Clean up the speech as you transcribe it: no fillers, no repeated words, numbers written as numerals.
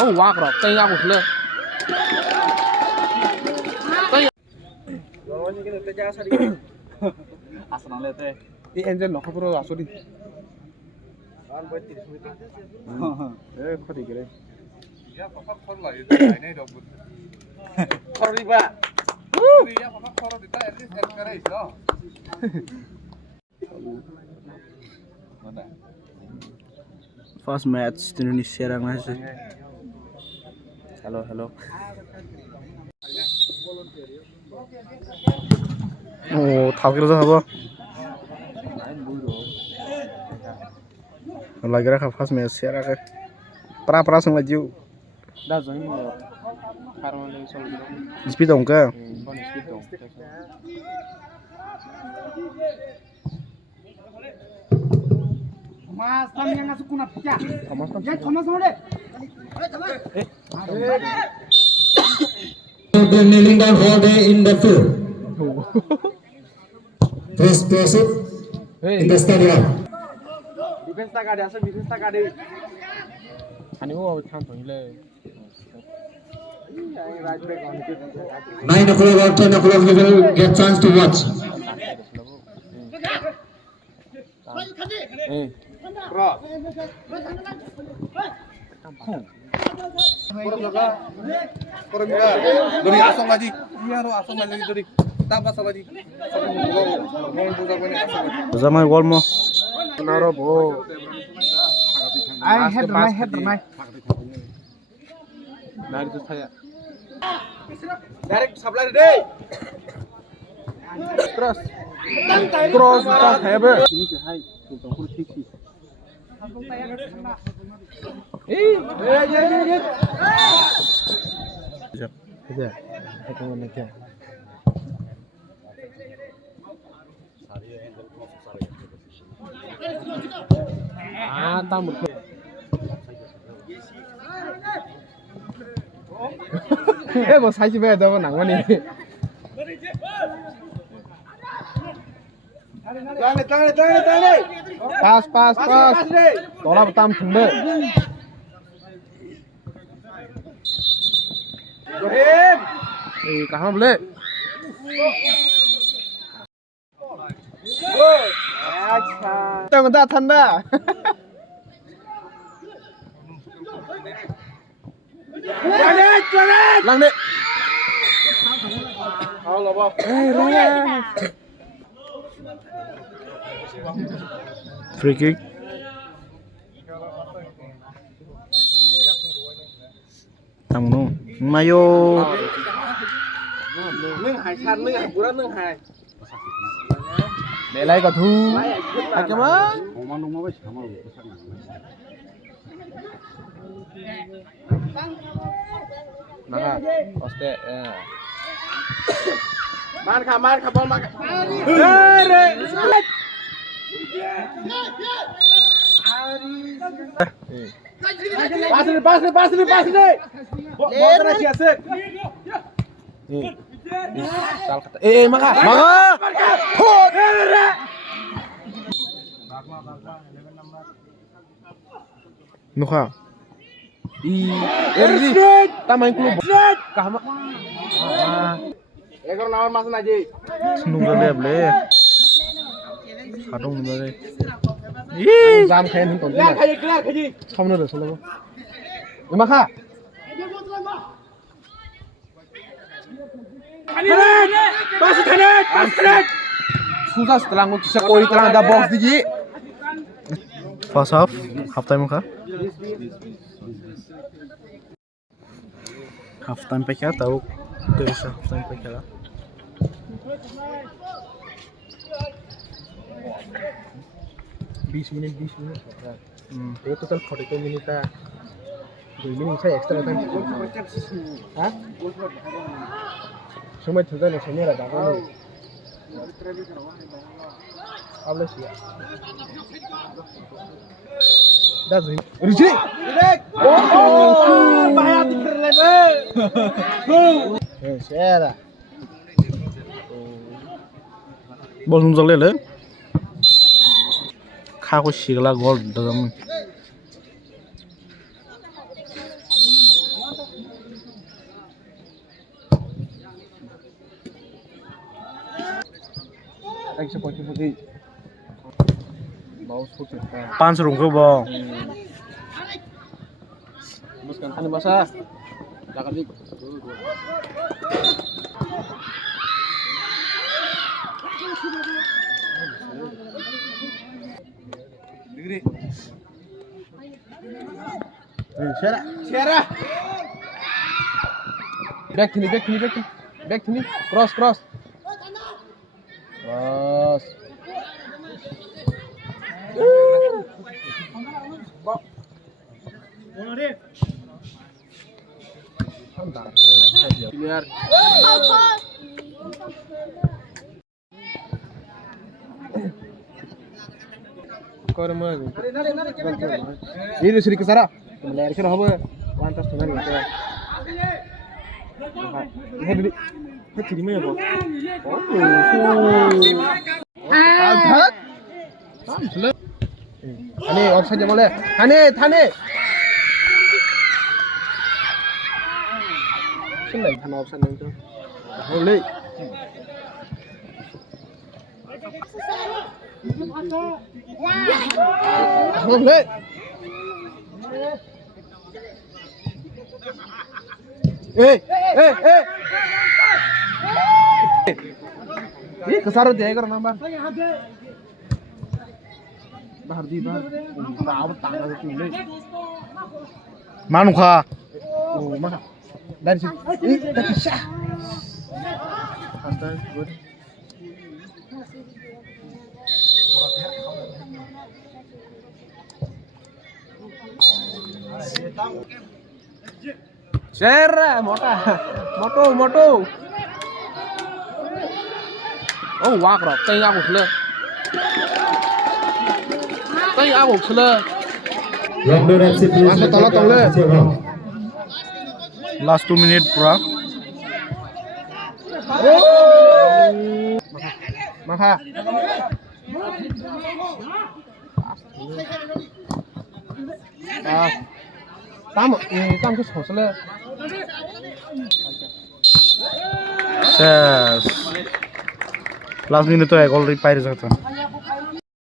Oh, wah, kok. Tengah aku dulu. Asal teh. Di engine no, kapuro asuri. Kau dikira. Ya, papa korla itu ini dobut. Korriba. Ya, papa korla itu at least encourage no. Mana? First match Indonesia orang masih. Hello. Tahu kira apa? Lagi raka first match siapa ke? Pra sama Jiu. Dah join mo. Karena lagi soal gitu. Speed dong ke? Speed dong. Thomas, kami yang masuk kuna pecah. Thomas. Ya, Thomas boleh. Kneeling down all day in the field. First person in the stadium. Defense tak ada, asal defense tak ada. Ani gua tham thong le. 9 o'clock or 10 o'clock we will get chance to watch. Cross. Korla. Dori asal lagi. Iya, ro asal lagi dori. Tak asal lagi. Mau buka punya asal. Zaman gol mo. Naro bo. I head ramai. Dari itu saya. Direct supply deh. Cross tak kayak be. Ini ke hai. Tuh kur ठीक sih. Aja. Itu mana dia? Tamu. Bos saya sih beda nang mana ni? Tangan. Pas. Tolak tam thunde. Rohim. Kहाँ boleh? Acha. Tengok dah tanda. Janet. Lang deh. Allah bah. Free kick. Tamu Mayo. Nâng hải san, nâng hải bura, nâng hải. Để lấy cả thu. Hay cái má. Mana? Oste. Man kha ball man. Pass ni. Bola nak siasat. Salah kata. Maka. Thot. Nuha. Tamain klub. Kahma. Ekor nawan mas naji. Nunggu ble. Hadong nunggu. Jam khain tonton. Kelar khaji. Samno de solo. Maka. Tanet. Susah setelah aku bisa koi terang ada box digi. First half time kah? Half time पे क्या था वो तो ऐसा half time पे क्या था 20 minit itu total 42 minit 2 minit saya extra time hah semua itu dah sebenarnya ada apa habla sih dah sih Riji Bahaya tikar level. Share bol nung jale le kha ko sigla gol dagam 5 rungku bong. Buskan kan bahasa. Jangan di. Degree. Siara. Back sini. Back sini. Cross. Cross. Clear. Korma. Ini sedikit Sarah. Melayar ke apa? Lantas dengan itu. Ini jadi mana bos? Antat. Hani offside boleh. Hani. Sini Hani offside itu. Boleh. Boleh. Ini kesarat ya karena nambah. Bahar di. Rawat tangan itu ini. Manuka. Oh, mana? Dari situ. Ih, tapi syah. Santai, good. Share, moto. Oh, wak rồi, tay áo một lơ. Younger FC please. Masuk tolong le. Last 2 minute pura. Maka. Tam cái sổ le. Yes. Last minute to 1 goal repair jata.